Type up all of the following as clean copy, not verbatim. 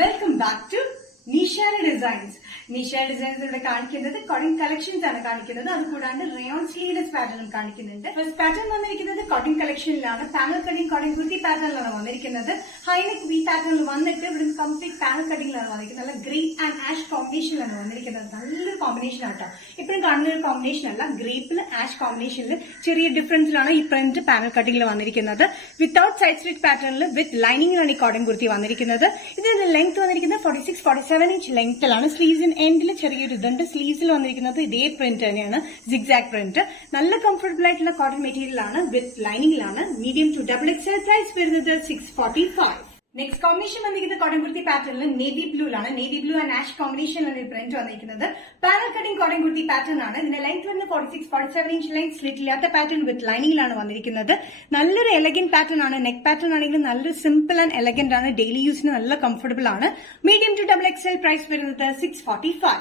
Welcome back to Nishara designs. Nishara designs ഇവിടെ കാണിക്കുന്നത് cotton collections ആണ് കാണിക്കുന്നത്. അതുകൂടാണ്ട് റയോൺ സ്ലീവ്ലെസ് പാറ്റേണും കാണിക്കുന്നുണ്ട്. ഫസ്റ്റ് പാറ്റേൺ വന്നിരിക്കുന്നത് കോട്ടൺ കളക്ഷനിലാണ്. പാനൽ കട്ടിംഗ് കോട്ടൺ കുർത്തി പാറ്റേണിലാണ് വന്നിരിക്കുന്നത്. ഹൈനെക്ക് വി പാറ്റേണിൽ വന്നിട്ട് ഇവിടെ കംപ്ലീറ്റ് പാനൽ കട്ടിംഗിലാണ് വന്നിരിക്കുന്നത്. നല്ല ഗ്രേപ്പ് ആൻഡ് ആഷ് കോമ്പിനേഷനിലാണ് വന്നിരിക്കുന്നത്. നല്ലൊരു കോമ്പിനേഷൻ ആട്ടോ. ഇപ്പോഴും കാണുന്ന ഒരു കോമ്പിനേഷൻ അല്ല, ഗ്രേപ്പിൽ ആഷ് കോമ്പിനേഷനിൽ ചെറിയ ഡിഫറൻസിലാണ് ഈ പ്രിന്റ് പാനൽ കട്ടിംഗിൽ വന്നിരിക്കുന്നത്. വിത്തൌട്ട് സൈഡ് സ്ലിറ്റ് പാറ്റേണിൽ വിത്ത് ലൈനിങ്ങിലാണ് ഈ കോട്ടൺ കുർത്തി വന്നിരിക്കുന്നത്. ഇതിന്റെ ലെങ്ത് വന്നിരിക്കുന്നത് 46-47 ഇഞ്ച് ലെങ്ത്തിലാണ്. സ്ലീവ്സിന് എൻഡിൽ ചെറിയൊരു ഇതുണ്ട്. സ്ലീവ്സിൽ വന്നിരിക്കുന്നത് ഇതേ പ്രിന്റ് തന്നെയാണ്, സിഗ്സാഗ് പ്രിന്റ്. നല്ല കംഫർട്ടബിൾ ആയിട്ടുള്ള കോട്ടൺ മെറ്റീരിയൽ ആണ്, വിത്ത് ലൈനിങ്ങിലാണ്. മീഡിയം ടു XXL പ്രൈസ് വരുന്നത് 645. നെക്സ്റ്റ് കോമ്പിനേഷൻ വന്നിരിക്കുന്നത് കോട്ടൺ കുർത്തി പാറ്റേണിൽ നേവി ബ്ലൂലാണ്. നേവി ബ്ലൂ ആൻഡ് ആഷ് കോമ്പിനേഷനിലാണ് ഈ പ്രിന്റ് വന്നിരിക്കുന്നത്. Panel cutting cotton kurti pattern ആണ്. ഇതിന്റെ ലെങ്ത് വരുന്നത് 46-47 ഇഞ്ച് ലെങ്ത്. സ്ലിറ്റ് ഇല്ലാത്ത പാറ്റേൺ വിത്ത് ലൈനിങ്ങിലാണ് വന്നിരിക്കുന്നത്. നല്ലൊരു എലഗന്റ് പാറ്റേൺ ആണ്. നെക്ക് പാറ്റേൺ ആണെങ്കിലും നല്ലൊരു സിമ്പിൾ ആൻഡ് എലഗന്റ് ആണ്. ഡെയിലി യൂസിന് നല്ല കംഫർട്ടബിൾ ആണ്. മീഡിയം ടു XXL പ്രൈസ് വരുന്നത് 645.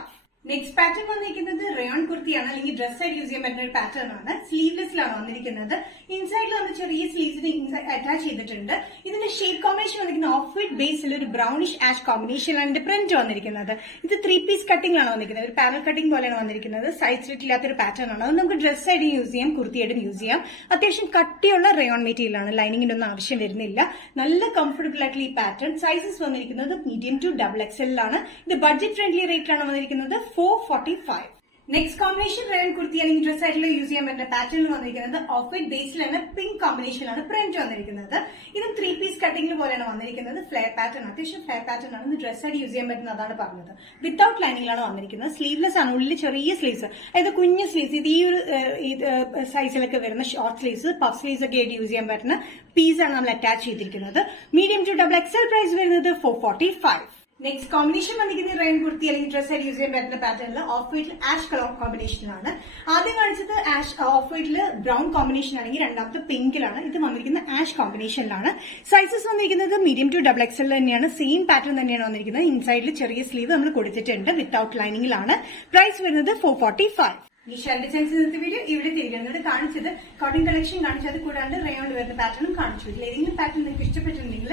നെക്സ്റ്റ് പാറ്റേൺ വന്നിരിക്കുന്നത് റയോൺ കുർത്തിയാണ്, അല്ലെങ്കിൽ ഡ്രസ് ആയിട്ട് യൂസ് ചെയ്യാൻ പറ്റുന്ന ഒരു പാറ്റേൺ ആണ്. സ്ലീവ്ലെസ്സിലാണ് വന്നിരിക്കുന്നത്. ഇൻസൈഡിൽ നമ്മൾ ചെറിയ സ്ലീവ്സിന് അറ്റാച്ച് ചെയ്തിട്ടുണ്ട്. ഇതിന്റെ ഷെയ്ഡ് കോമ്പിനേഷൻ വന്നിരിക്കുന്നത് ഓഫ് വൈറ്റ് ബേസിൽ ഒരു ബ്രൗണിഷ് ആഷ് കോമ്പിനേഷനിലാണ് ഇതിന്റെ പ്രിന്റ് വന്നിരിക്കുന്നത്. ഇത് 3 പീസ് കട്ടിംഗിലാണ് വന്നിരിക്കുന്നത്. ഒരു പാനൽ കട്ടിംഗ് പോലെയാണ് വന്നിരിക്കുന്നത്. സൈഡ് സ്ലിറ്റ് ഇല്ലാത്തൊരു പാറ്റേൺ ആണ്. അത് നമുക്ക് ഡ്രസ് ആയിട്ട് യൂസ് ചെയ്യാം, കുർത്തിയായിട്ടും യൂസ് ചെയ്യാം. അത്യാവശ്യം കട്ടിയുള്ള റയോൺ മെറ്റീരിയൽ ആണ്. ലൈനിങ്ങിന്റെ ഒന്നും ആവശ്യം വരുന്നില്ല. നല്ല കംഫർട്ടബിൾ ആയിട്ടുള്ള ഈ പാറ്റേൺ. സൈസസ് വന്നിരിക്കുന്നത് മീഡിയം ടു XXL ആണ്. ഇത് ബഡ്ജറ്റ് ഫ്രണ്ട്ലി റേറ്റിലാണ് വന്നിരിക്കുന്നത് 445. നെക്സ്റ്റ് കോമ്പിനേഷൻ റയോൺ കുർത്തി അല്ലെങ്കിൽ ഡ്രസ് ആയിട്ടുള്ള യൂസ് ചെയ്യാൻ പറ്റുന്ന പാറ്റേണിൽ വന്നിരിക്കുന്നത് ഓഫ് വൈറ്റ് ബേസിലാണ് പിങ്ക് കോമ്പിനേഷനിലാണ് പ്രിന്റ് വന്നിരിക്കുന്നത്. ഇതും 3 പീസ് കട്ടിംഗിൽ പോലെയാണ് വന്നിരിക്കുന്നത്. ഫ്ലെയർ പാറ്റേൺ, അത്യാവശ്യം ഫ്ലെയർ പാറ്റേൺ ആണ്. ഇത് ഡ്രസ് ആയിട്ട് യൂസ് ചെയ്യാൻ പറ്റുന്ന അതാണ് പറഞ്ഞത്. വിത്തൌട്ട് ലൈനിങ്ങിലാണ് വന്നിരിക്കുന്നത്. സ്ലീവ്ലെസ് ആണ്. ഉള്ളിൽ ചെറിയ സ്ലീവ്സ്, അതായത് കുഞ്ഞ് സ്ലീവ്സ്. ഇത് ഈ ഒരു സൈസിലൊക്കെ വരുന്ന ഷോർട്ട് സ്ലീവ്സ്, പഫ് സ്ലീവ്സ് ഒക്കെ ആയിട്ട് യൂസ് ചെയ്യാൻ പറ്റുന്ന പീസാണ് നമ്മൾ അറ്റാച്ച് ചെയ്തിരിക്കുന്നത്. മീഡിയം ടു XXL പ്രൈസ് വരുന്നത് 445. നെക്സ്റ്റ് കോമ്പിനേഷൻ വന്നിരിക്കുന്നത് റയോൺ കുർത്തി അല്ലെങ്കിൽ ഡ്രസ് ആയിട്ട് യൂസ് ചെയ്യാൻ പറ്റുന്ന പാറ്റേണിൽ ഓഫ് വൈറ്റിൽ ആഷ് കളർ കോമ്പിനേഷനാണ്. ആദ്യം കാണിച്ചത് ആഷ് ഓഫ് വൈറ്റിൽ ബ്രൗൺ കോമ്പിനേഷൻ ആണെങ്കിൽ രണ്ടാമത്തെ പിങ്കിലാണ്. ഇത് വന്നിരിക്കുന്ന ആഷ് കോമ്പിനേഷനിലാണ്. സൈസസ് വന്നിരിക്കുന്നത് മീഡിയം ടു XXL തന്നെയാണ്. സെയിം പാറ്റേൺ തന്നെയാണ് വന്നിരിക്കുന്നത്. ഇൻസൈഡിൽ ചെറിയ സ്ലീവ് നമ്മൾ കൊടുത്തിട്ടുണ്ട്. വിത്തൌട്ട് ലൈനിങ്ങിലാണ്. പ്രൈസ് വരുന്നത് 445. നിഷാര ഡിസൈൻസ് ഇന്നത്തെ വീഡിയോ ഇവിടെ തിരികെ കാണിച്ചത് കോട്ടൺ കളക്ഷൻ കാണിച്ചത് കൂടാണ്ട് റയോണിൽ വരുന്ന പാറ്റേണും കാണിച്ചു. ഇതിൽ ഏതെങ്കിലും പാറ്റേൺ നിങ്ങൾക്ക് ഇഷ്ടപ്പെട്ടിട്ടുണ്ടെങ്കിൽ